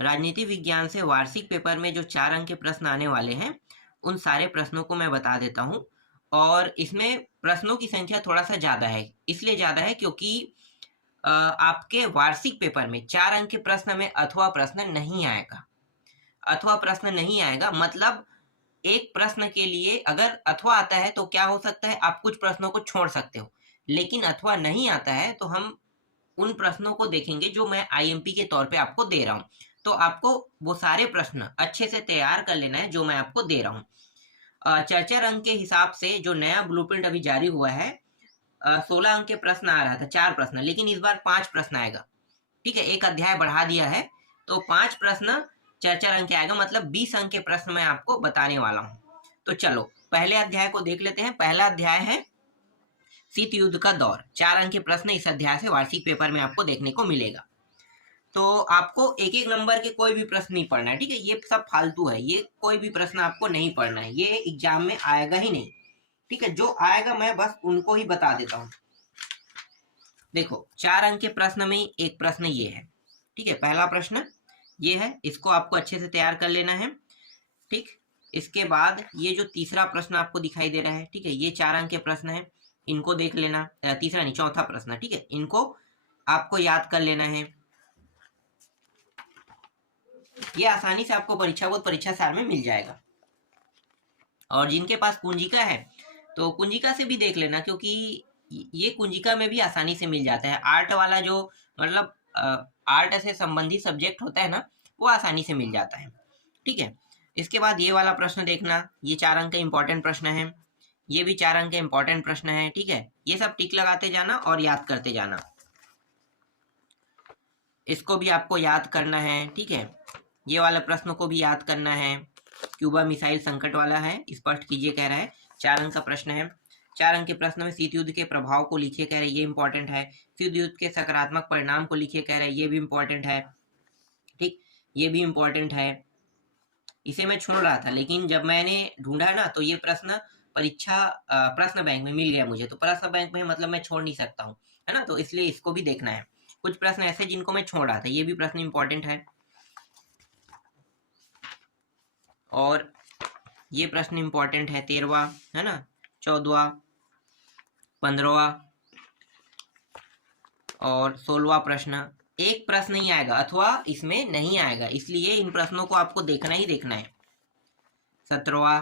राजनीति विज्ञान से वार्षिक पेपर में जो 4 अंक के प्रश्न आने वाले हैं, उन सारे प्रश्नों को मैं बता देता हूँ। और इसमें प्रश्नों की संख्या थोड़ा-सा ज़्यादा है, इसलिए ज़्यादा है क्योंकि आपके वार्षिक पेपर में 4 अंक के प्रश्न में अथवा प्रश्न नहीं आएगा। अथवा प्रश्न नहीं आएगा मतलब एक प्रश्न के लिए अगर अथवा आता है तो क्या हो सकता है, आप कुछ प्रश्नों को छोड़ सकते हो। लेकिन अथवा नहीं आता है तो हम उन प्रश्नों को देखेंगे जो मैं आईएमपी के तौर पे आपको दे रहा हूँ। तो आपको वो सारे प्रश्न अच्छे से तैयार कर लेना है जो मैं आपको दे रहा हूँ। चर्चा अंक के हिसाब से जो नया ब्लूप्रिंट अभी जारी हुआ है, 16 अंक के प्रश्न आ रहा था, 4 प्रश्न, लेकिन इस बार 5 प्रश्न आएगा। ठीक है, एक अध्याय बढ़ा दिया है, तो 5 प्रश्न चर्चा अंक के आएगा, मतलब 20 अंक के प्रश्न मैं आपको बताने वाला हूँ। तो चलो पहले अध्याय को देख लेते हैं। पहला अध्याय है शीत युद्ध का दौर। 4 अंक के प्रश्न इस अध्याय से वार्षिक पेपर में आपको देखने को मिलेगा। तो आपको एक एक नंबर के कोई भी प्रश्न नहीं पढ़ना है, ठीक है, ये सब फालतू है, ये कोई भी प्रश्न आपको नहीं पढ़ना है, ये एग्जाम में आएगा ही नहीं। ठीक है, जो आएगा मैं बस उनको ही बता देता हूँ। देखो 4 अंक के प्रश्न में एक प्रश्न ये है। ठीक है, पहला प्रश्न ये है, इसको आपको अच्छे से तैयार कर लेना है। ठीक, इसके बाद ये जो तीसरा प्रश्न आपको दिखाई दे रहा है, ठीक है, ये 4 अंक के प्रश्न है, इनको देख लेना। तीसरा नहीं, चौथा प्रश्न, ठीक है, इनको आपको याद कर लेना है। ये आसानी से आपको परीक्षा बोर्ड परीक्षा सार में मिल जाएगा। और जिनके पास कुंजिका है तो कुंजिका से भी देख लेना, क्योंकि ये कुंजिका में भी आसानी से मिल जाता है। आर्ट वाला जो मतलब आर्ट से संबंधित सब्जेक्ट होता है ना, वो आसानी से मिल जाता है। ठीक है, इसके बाद ये वाला प्रश्न देखना, ये 4 अंक का इंपॉर्टेंट प्रश्न है, ये भी 4 अंक का इंपॉर्टेंट प्रश्न है। ठीक है, ये सब टिक लगाते जाना और याद करते जाना, इसको भी आपको याद करना है। ठीक है, ये वाला प्रश्न को भी याद करना है। क्यूबा मिसाइल संकट वाला है, स्पष्ट कीजिए कह रहा है, 4 अंक का प्रश्न है। 4 अंक के प्रश्न में शीत युद्ध के प्रभाव को लिखिए कह रहे हैं, ये इंपॉर्टेंट है। शीत युद्ध के सकारात्मक परिणाम को लिखिए कह रहे हैं, ये भी इंपॉर्टेंट है। ठीक, ये भी इंपॉर्टेंट है। इसे मैं छोड़ रहा था, लेकिन जब मैंने ढूंढा ना तो ये प्रश्न परीक्षा प्रश्न बैंक में मिल गया मुझे, तो प्रश्न बैंक में मतलब मैं छोड़ नहीं सकता हूँ, है ना, तो इसलिए इसको भी देखना है। कुछ प्रश्न ऐसे जिनको मैं छोड़ रहा था, ये भी प्रश्न इंपॉर्टेंट है। और ये प्रश्न इंपॉर्टेंट है, 13वां, है ना, 14वां, 15वां और 16वां प्रश्न। एक प्रश्न नहीं आएगा अथवा इसमें नहीं आएगा, इसलिए इन प्रश्नों को आपको देखना ही देखना है। 17वां,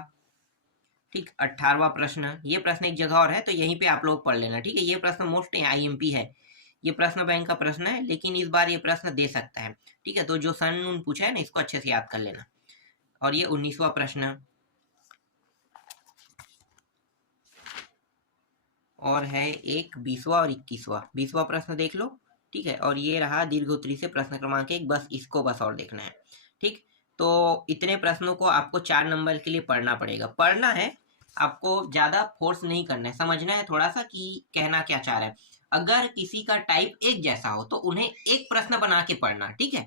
ठीक, 18वां प्रश्न, ये प्रश्न एक जगह और है तो यहीं पे आप लोग पढ़ लेना। ठीक है, ये प्रश्न मोस्ट आईएमपी है, ये प्रश्न बैंक का प्रश्न है, लेकिन इस बार ये प्रश्न दे सकता है। ठीक है, तो जो सन पूछा है ना, इसको अच्छे से याद कर लेना। और ये 19वां प्रश्न, और है एक 20वां और 21वां। 20वां प्रश्न देख लो। ठीक है, और ये रहा दीर्घ उत्तरी से प्रश्न क्रमांक 1, बस इसको बस और देखना है। ठीक, तो इतने प्रश्नों को आपको 4 नंबर के लिए पढ़ना पड़ेगा। पढ़ना है, आपको ज्यादा फोर्स नहीं करना है, समझना है थोड़ा सा कि कहना क्या चाह रहा है। अगर किसी का टाइप एक जैसा हो तो उन्हें एक प्रश्न बना के पढ़ना। ठीक है,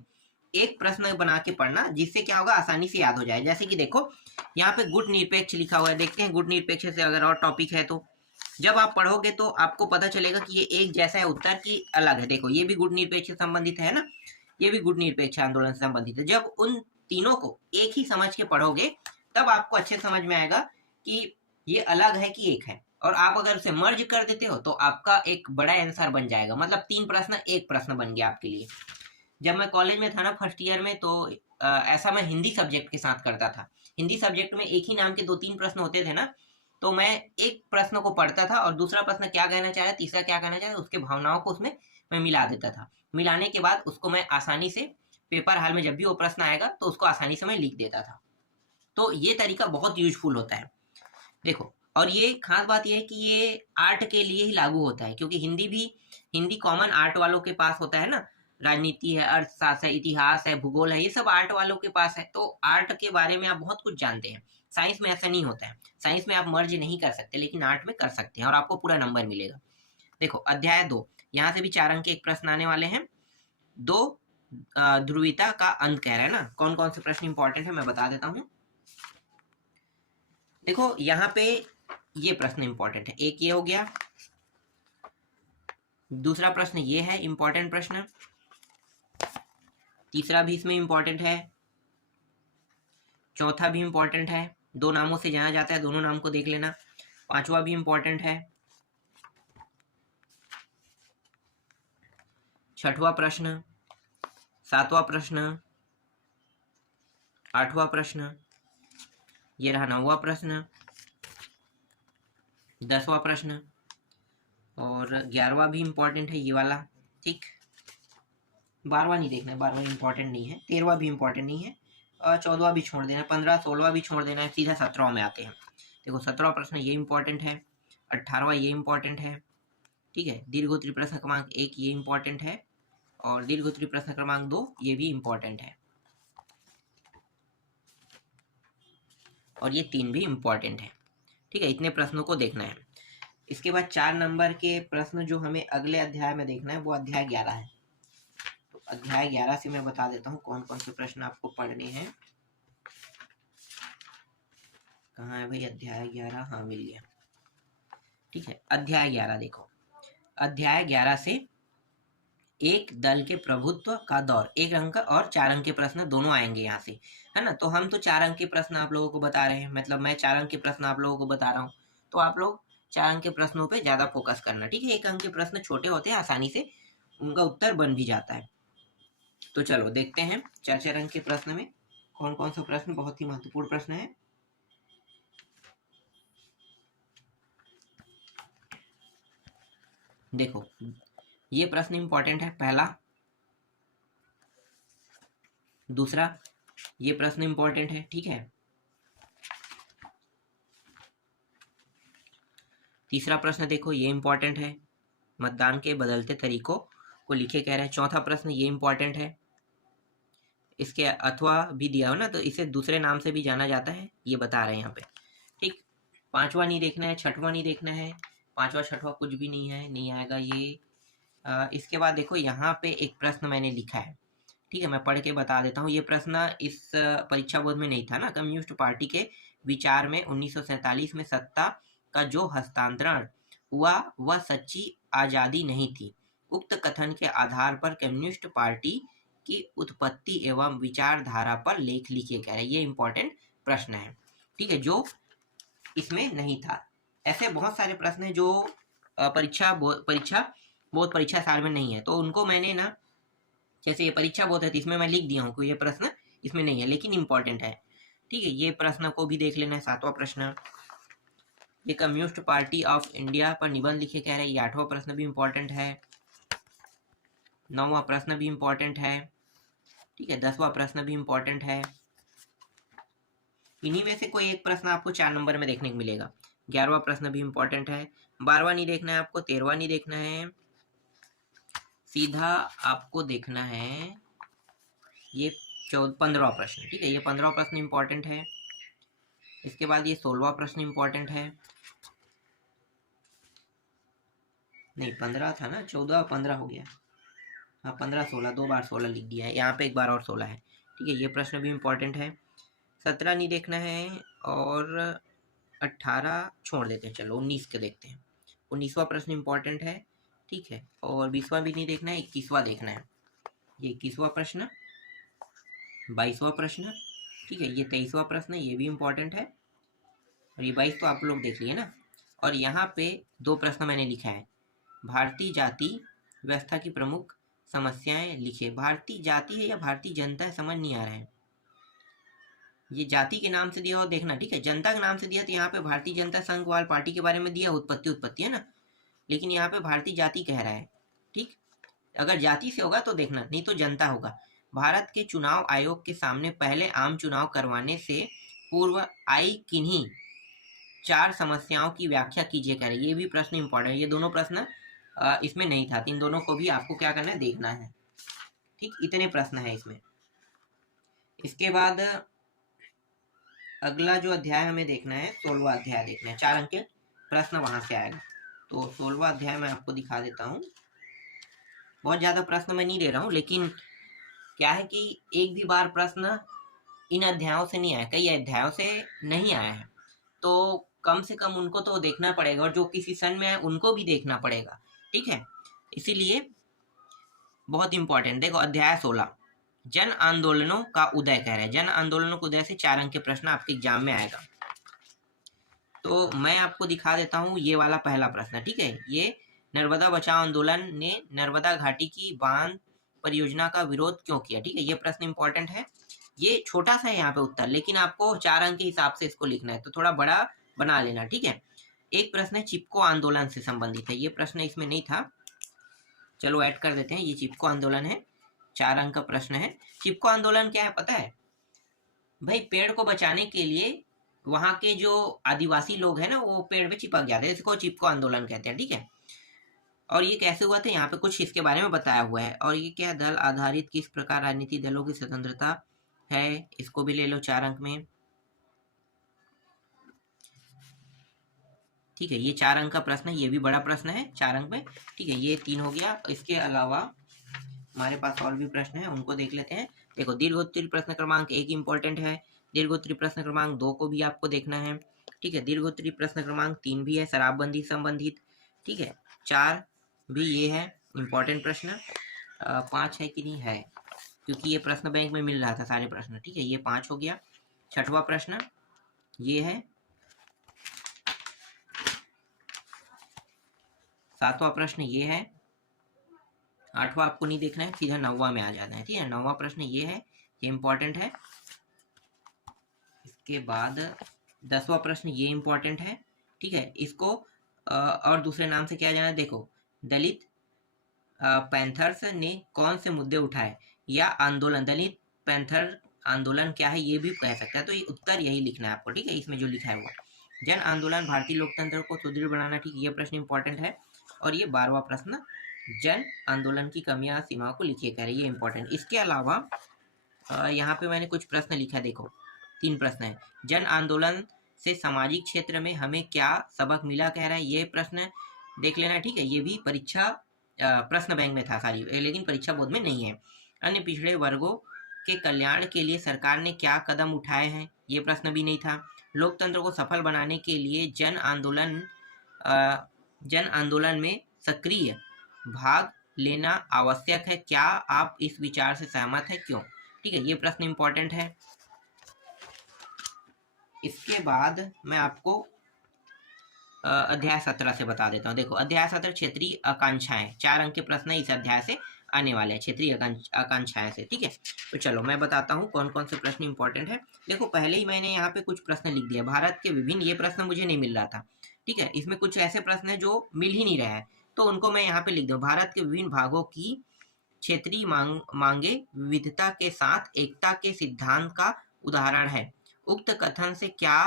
एक प्रश्न बना के पढ़ना, जिससे क्या होगा, आसानी से याद हो जाए। जैसे कि देखो यहाँ पे गुट निरपेक्ष लिखा हुआ है, देखते हैं गुट निरपेक्ष से अगर और टॉपिक है तो जब आप पढ़ोगे तो आपको पता चलेगा कि ये एक जैसा है उत्तर की अलग है। देखो ये भी गुट निरपेक्ष से संबंधित है ना, ये भी गुट निरपेक्ष आंदोलन से संबंधित है। जब उन तीनों को एक ही समझ के पढ़ोगे तब आपको अच्छे समझ में आएगा कि ये अलग है कि एक है। और आप अगर उसे मर्ज कर देते हो तो आपका एक बड़ा आंसर बन जाएगा, मतलब 3 प्रश्न एक प्रश्न बन गया आपके लिए। जब मैं कॉलेज में था ना फर्स्ट ईयर में, तो ऐसा मैं हिंदी सब्जेक्ट के साथ करता था। हिंदी सब्जेक्ट में एक ही नाम के 2-3 प्रश्न होते थे ना, तो मैं एक प्रश्न को पढ़ता था और दूसरा प्रश्न क्या कहना चाह रहा है, तीसरा क्या कहना चाह रहा है, उसके भावनाओं को उसमें मैं मिला देता था। मिलाने के बाद उसको मैं आसानी से पेपर हाल में जब भी वो प्रश्न आएगा तो उसको आसानी से मैं लिख देता था। तो ये तरीका बहुत यूजफुल होता है। देखो, और ये खास बात ये है कि ये आर्ट के लिए ही लागू होता है, क्योंकि हिंदी कॉमन आर्ट वालों के पास होता है ना। राजनीति है, अर्थशास्त्र है, इतिहास है, भूगोल है, ये सब आर्ट वालों के पास है, तो आर्ट के बारे में आप बहुत कुछ जानते हैं। साइंस में ऐसा नहीं होता है, साइंस में आप मर्ज नहीं कर सकते, लेकिन आर्ट में कर सकते हैं और आपको पूरा नंबर मिलेगा। देखो अध्याय 2, यहाँ से भी 4 अंक के एक प्रश्न आने वाले हैं। 2 ध्रुवीयता का अंत कह रहा है ना, कौन कौन से प्रश्न इंपॉर्टेंट है मैं बता देता हूँ। देखो यहाँ पे ये प्रश्न इंपॉर्टेंट है, एक ये हो गया, दूसरा प्रश्न ये है इंपॉर्टेंट प्रश्न, तीसरा भी इसमें इंपॉर्टेंट है, चौथा भी इंपॉर्टेंट है, दो नामों से जाना जाता है, दोनों नाम को देख लेना। पांचवा भी इंपॉर्टेंट है। छठवां प्रश्न, सातवां प्रश्न, आठवां प्रश्न, ये रहा नौवां प्रश्न, 10वां प्रश्न, और 11वां भी इंपॉर्टेंट है ये वाला, ठीक। 12वां नहीं देखना है, 12वां इंपॉर्टेंट नहीं है, 13वां भी इंपॉर्टेंट नहीं है, और 14वां भी छोड़ देना है, 15, 16वां भी छोड़ देना है, सीधा 17वां में आते हैं। देखो 17वां प्रश्न ये इंपॉर्टेंट है, 18वां ये इंपॉर्टेंट है, ठीक है। दीर्घोत्तरी प्रश्न क्रमांक 1 ये इंपॉर्टेंट है, और दीर्घोत्तरी प्रश्न क्रमांक 2 ये भी इंपॉर्टेंट है, और ये 3 भी इंपॉर्टेंट है, ठीक है। इतने प्रश्नों को देखना है। इसके बाद 4 नंबर के प्रश्न जो हमें अगले अध्याय में देखना है वो अध्याय 11 है। तो अध्याय 11 से मैं बता देता हूँ कौन कौन से प्रश्न आपको पढ़ने हैं। कहाँ है भाई अध्याय 11? हाँ मिल गया, ठीक है। अध्याय 11 देखो, अध्याय 11 से एक दल के प्रभुत्व का दौर, 1 अंक और 4 अंक के प्रश्न दोनों आएंगे यहाँ से, है ना। तो हम तो 4 अंक के प्रश्न आप लोगों को बता रहे हैं, मतलब मैं 4 अंक के प्रश्न आप लोगों को बता रहा हूँ, तो आप लोग 4 अंक के प्रश्नों पे ज्यादा फोकस करना, ठीक है। 1 अंक के प्रश्न छोटे होते हैं, आसानी से उनका उत्तर बन भी जाता है। तो चलो देखते हैं 4-4 अंक के प्रश्न में कौन कौन सा प्रश्न बहुत ही महत्वपूर्ण प्रश्न है। देखो ये प्रश्न इंपॉर्टेंट है, पहला। दूसरा ये प्रश्न इंपॉर्टेंट है, ठीक है। तीसरा प्रश्न देखो ये इंपॉर्टेंट है, मतदान के बदलते तरीकों को लिखे कह रहे हैं। चौथा प्रश्न ये इंपॉर्टेंट है, इसके अथवा भी दिया हो ना, तो इसे दूसरे नाम से भी जाना जाता है, ये बता रहे हैं यहाँ पे, ठीक। पांचवा नहीं देखना है, छठवां नहीं देखना है, पांचवा छठवां कुछ भी नहीं है, नहीं आएगा ये। इसके बाद देखो यहाँ पे एक प्रश्न मैंने लिखा है, ठीक है, मैं पढ़ के बता देता हूँ। ये प्रश्न इस परीक्षा बोर्ड में नहीं था ना। कम्युनिस्ट पार्टी के विचार में 1947 में सत्ता का जो हस्तांतरण हुआ वह सच्ची आजादी नहीं थी। उक्त कथन के आधार पर कम्युनिस्ट पार्टी की उत्पत्ति एवं विचारधारा पर लेख लिखे गए हैं। ये इंपॉर्टेंट प्रश्न है, ठीक है, जो इसमें नहीं था। ऐसे बहुत सारे प्रश्न हैं जो परीक्षा बोर्ड परीक्षा साल में नहीं है, तो उनको मैंने ना, जैसे ये परीक्षा बोर्ड है तो इसमें मैं लिख दिया हूँ कि ये प्रश्न इसमें नहीं है लेकिन इंपॉर्टेंट है, ठीक है। ये प्रश्न को भी देख लेना है। 7वां प्रश्न, ये कम्युनिस्ट पार्टी ऑफ इंडिया पर निबंध लिखे कह रहे हैं, ये 8वां प्रश्न भी इंपॉर्टेंट है। 9वां प्रश्न भी इंपॉर्टेंट है, ठीक है। 10वां प्रश्न भी इंपॉर्टेंट है। इन्हीं में से कोई एक प्रश्न आपको 4 नंबर में देखने को मिलेगा। 11वां प्रश्न भी इंपॉर्टेंट है। 12वां नहीं देखना है आपको, 13वां नहीं देखना है, सीधा आपको देखना है ये 15वां प्रश्न, ठीक है। ये 15वां प्रश्न इंपॉर्टेंट है। इसके बाद ये 16वां प्रश्न इंपॉर्टेंट है। नहीं 15 था ना, 14 15 हो गया, हाँ 15 16, 2 बार 16 लिख दिया है, यहाँ पे एक बार और 16 है, ठीक है। ये प्रश्न भी इंपॉर्टेंट है। 17 नहीं देखना है, और 18 छोड़ देते हैं, चलो 19 के देखते हैं। 19वां प्रश्न इंपॉर्टेंट है, ठीक है। और 20वां भी नहीं देखना है, 21वां देखना है। ये 21वां प्रश्न, 22वां प्रश्न, ठीक है। ये 23वां प्रश्न, ये भी इंपॉर्टेंट है, और ये 22 तो आप लोग देख लिए ना। और यहाँ पे 2 प्रश्न मैंने लिखा है, भारतीय जाति व्यवस्था की प्रमुख समस्याएं लिखे। भारतीय जाति है या भारतीय जनता है समझ नहीं आ रहा है। ये जाति के नाम से दिया हो देखना, ठीक है। जनता के नाम से दिया तो यहाँ पे भारतीय जनता संघवाल पार्टी के बारे में दिया, उत्पत्ति है ना, लेकिन यहाँ पे भारतीय जाति कह रहा है, ठीक। अगर जाति से होगा तो देखना, नहीं तो जनता होगा। भारत के चुनाव आयोग के सामने पहले आम चुनाव करवाने से पूर्व आई किन्हीं 4 समस्याओं की व्याख्या कीजिए कह रहे। ये भी प्रश्न इंपॉर्टेंट है। ये दोनों प्रश्न इसमें नहीं था, इन दोनों को भी आपको क्या करना है, देखना है, ठीक। इतने प्रश्न है इसमें। इसके बाद अगला जो अध्याय हमें देखना है 16वां अध्याय देखना है, 4 अंक के प्रश्न वहां से आएगा। तो 16वां अध्याय मैं आपको दिखा देता हूँ। बहुत ज्यादा प्रश्न मैं नहीं दे रहा हूँ, लेकिन क्या है कि एक भी बार प्रश्न इन अध्यायों से नहीं आया, कई अध्यायों से नहीं आया है, तो कम से कम उनको तो देखना पड़ेगा, और जो किसी सन में है उनको भी देखना पड़ेगा, ठीक है। इसीलिए बहुत इंपॉर्टेंट। देखो अध्याय 16, जन आंदोलनों का उदय कह रहे हैं। जन आंदोलनों के उदय से 4 अंक के प्रश्न आपके एग्जाम में आएगा। तो मैं आपको दिखा देता हूँ ये वाला पहला प्रश्न, ठीक है। ये नर्मदा बचाओ आंदोलन ने नर्मदा घाटी की बांध परियोजना का विरोध क्यों किया, ठीक है। ये प्रश्न इंपॉर्टेंट है। ये छोटा सा है यहाँ पे उत्तर, लेकिन आपको 4 अंक के हिसाब से इसको लिखना है, तो थोड़ा बड़ा बना लेना, ठीक है। एक प्रश्न है चिपको आंदोलन से संबंधित है, ये प्रश्न इसमें नहीं था, चलो ऐड कर देते हैं। ये चिपको आंदोलन है, 4 अंक का प्रश्न है। चिपको आंदोलन क्या है पता है भाई? पेड़ को बचाने के लिए वहां के जो आदिवासी लोग हैं ना, वो पेड़ पे चिपक जाते हैं, इसको चिपको आंदोलन कहते हैं, ठीक है। और ये कैसे हुआ था, यहाँ पे कुछ इसके बारे में बताया हुआ है। और ये क्या, दल आधारित किस प्रकार राजनीतिक दलों की स्वतंत्रता है, इसको भी ले लो 4 अंक में, ठीक है। ये 4 अंक का प्रश्न है, ये भी बड़ा प्रश्न है, 4 अंक में, ठीक है। ये 3 हो गया। इसके अलावा हमारे पास और भी प्रश्न है, उनको देख लेते हैं। देखो, दीर्घोत्तरी प्रश्न क्रमांक 1 इंपॉर्टेंट है, दीर्घोत्तरी प्रश्न क्रमांक 2 को भी आपको देखना है, ठीक है। दीर्घोत्तरी प्रश्न क्रमांक 3 भी है, शराबबंदी संबंधित, ठीक है। 4 भी ये है इंपॉर्टेंट प्रश्न। 5 है कि नहीं है, क्योंकि ये प्रश्न बैंक में मिल रहा था सारे प्रश्न, ठीक है। ये 5 हो गया। 6वां प्रश्न ये है, 7वां प्रश्न ये है, 8वां आपको नहीं देखना है, सीधा 9वां में आ जाना है, ठीक है। 9वां प्रश्न ये है, ये इंपॉर्टेंट है। इसके बाद 10वां प्रश्न ये इंपॉर्टेंट है, ठीक है। इसको और दूसरे नाम से क्या जाना है, देखो, दलित पैंथर्स ने कौन से मुद्दे उठाए, या आंदोलन, दलित पैंथर आंदोलन क्या है ये भी कह सकता है। तो ये उत्तर यही लिखना है आपको, ठीक है, इसमें जो लिखा है वो। जन आंदोलन भारतीय लोकतंत्र को सुदृढ़ बनाना, ठीक, ये प्रश्न इंपॉर्टेंट है। और ये 12वां प्रश्न, जन आंदोलन की कमियां सीमाओं को लिखिए कह रहे, ये इंपॉर्टेंट। इसके अलावा यहाँ पे मैंने कुछ प्रश्न लिखा, देखो 3 प्रश्न है। जन आंदोलन से सामाजिक क्षेत्र में हमें क्या सबक मिला कह रहा है, ये प्रश्न देख लेना, ठीक है। ये भी परीक्षा प्रश्न बैंक में था सारी, लेकिन परीक्षा बोर्ड में नहीं है। अन्य पिछड़े वर्गों के कल्याण के लिए सरकार ने क्या कदम उठाए हैं, ये प्रश्न भी नहीं था। लोकतंत्र को सफल बनाने के लिए जन आंदोलन में सक्रिय भाग लेना आवश्यक है, क्या आप इस विचार से सहमत है, क्यों, ठीक है। ये प्रश्न इंपॉर्टेंट है। इसके बाद मैं आपको अध्याय 17 से बता देता हूँ। देखो, अध्याय 17 क्षेत्रीय आकांक्षाएं, 4 अंक के प्रश्न इस अध्याय से आने वाले हैं, क्षेत्रीय आकांक्षाएं से, ठीक है। तो चलो मैं बताता हूँ कौन कौन से प्रश्न इंपॉर्टेंट है। देखो, पहले ही मैंने यहाँ पे कुछ प्रश्न लिख दिया, भारत के विभिन्न, ये प्रश्न मुझे नहीं मिल रहा था, ठीक है। इसमें कुछ ऐसे प्रश्न है जो मिल ही नहीं रहे हैं, तो उनको मैं यहाँ पे लिख दूँ। भारत के विभिन्न भागों की क्षेत्रीय मांगे विविधता के साथ एकता के सिद्धांत का उदाहरण है, उक्त कथन से क्या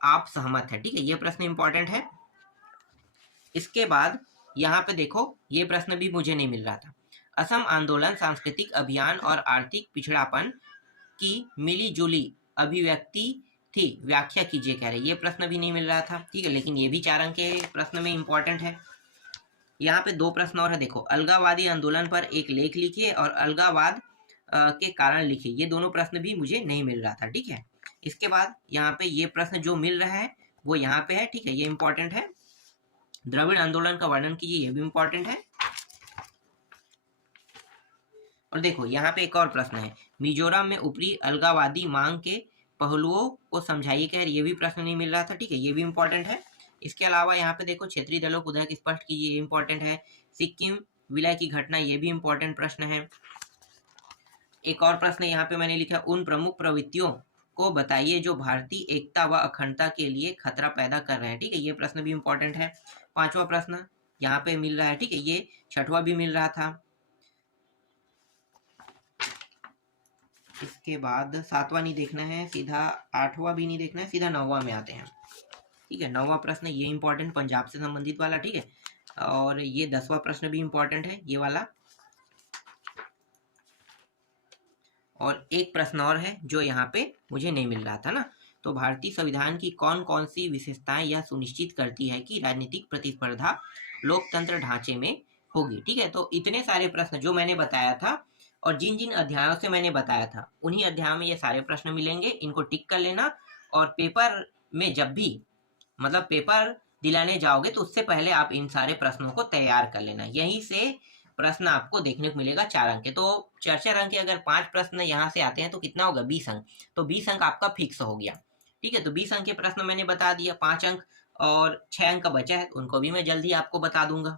आप सहमत है, ठीक है। ये प्रश्न इंपॉर्टेंट है। इसके बाद यहाँ पे देखो, ये प्रश्न भी मुझे नहीं मिल रहा था। असम आंदोलन सांस्कृतिक अभियान और आर्थिक पिछड़ापन की मिली जुली अभिव्यक्ति थी, व्याख्या कीजिए कह रहे, ये प्रश्न भी नहीं मिल रहा था, ठीक है। लेकिन ये भी 4 अंक के प्रश्न में इंपॉर्टेंट है। यहाँ पे 2 प्रश्न और है, देखो, अलगाववादी आंदोलन पर एक लेख लिखिए और अलगाववाद के कारण लिखिए, ये दोनों प्रश्न भी मुझे नहीं मिल रहा था, ठीक है। इसके बाद यहाँ पे ये प्रश्न जो मिल रहा है वो यहाँ पे है, ठीक है, ये इंपॉर्टेंट है। द्रविड़ आंदोलन का वर्णन कीजिए, ये भी इंपॉर्टेंट है। और देखो, यहाँ पे एक और प्रश्न है, मिजोरम में ऊपरी अलगाववादी मांग के पहलुओं को समझाइए कह, ये भी प्रश्न नहीं मिल रहा था, ठीक है, ये भी इंपॉर्टेंट है। इसके अलावा यहाँ पे देखो, क्षेत्रीय दलों को उदय स्पष्ट कीजिए, ये इंपॉर्टेंट है। सिक्किम विलय की घटना, ये भी इंपॉर्टेंट प्रश्न है। एक और प्रश्न यहाँ पे मैंने लिखा, उन प्रमुख प्रवृत्तियों को बताइए जो भारतीय एकता व अखंडता के लिए खतरा पैदा कर रहे हैं, ठीक है, ये प्रश्न भी इंपॉर्टेंट है। 5वां प्रश्न यहाँ पे मिल रहा है, ठीक है, ये 6वां भी मिल रहा था। इसके बाद 7वां नहीं देखना है, सीधा 8वां भी नहीं देखना है, सीधा 9वां में आते हैं, ठीक है। 9वां प्रश्न ये इंपॉर्टेंट, पंजाब से संबंधित वाला, ठीक है। और ये 10वां प्रश्न भी इंपॉर्टेंट है, ये वाला। और एक प्रश्न और है जो यहाँ पे मुझे नहीं मिल रहा था ना, तो भारतीय संविधान की कौन कौन सी विशेषताएं यह सुनिश्चित करती है कि राजनीतिक प्रतिस्पर्धा लोकतंत्र ढांचे में होगी, ठीक है। तो इतने सारे प्रश्न जो मैंने बताया था और जिन जिन अध्यायों से मैंने बताया था, उन्हीं अध्यायों में ये सारे प्रश्न मिलेंगे, इनको टिक कर लेना। और पेपर में जब भी, पेपर दिलाने जाओगे तो उससे पहले आप इन सारे प्रश्नों को तैयार कर लेना, यहीं से प्रश्न आपको देखने को मिलेगा 4 अंक के। तो 4 अंक के अगर 5 प्रश्न यहाँ से आते हैं तो कितना होगा, 20 अंक। तो 20 अंक आपका फिक्स हो गया। ठीक है, तो 20 अंक के प्रश्न मैंने बता दिया, 5 अंक और 6 अंक का बचा है, उनको भी मैं जल्दी आपको बता दूंगा।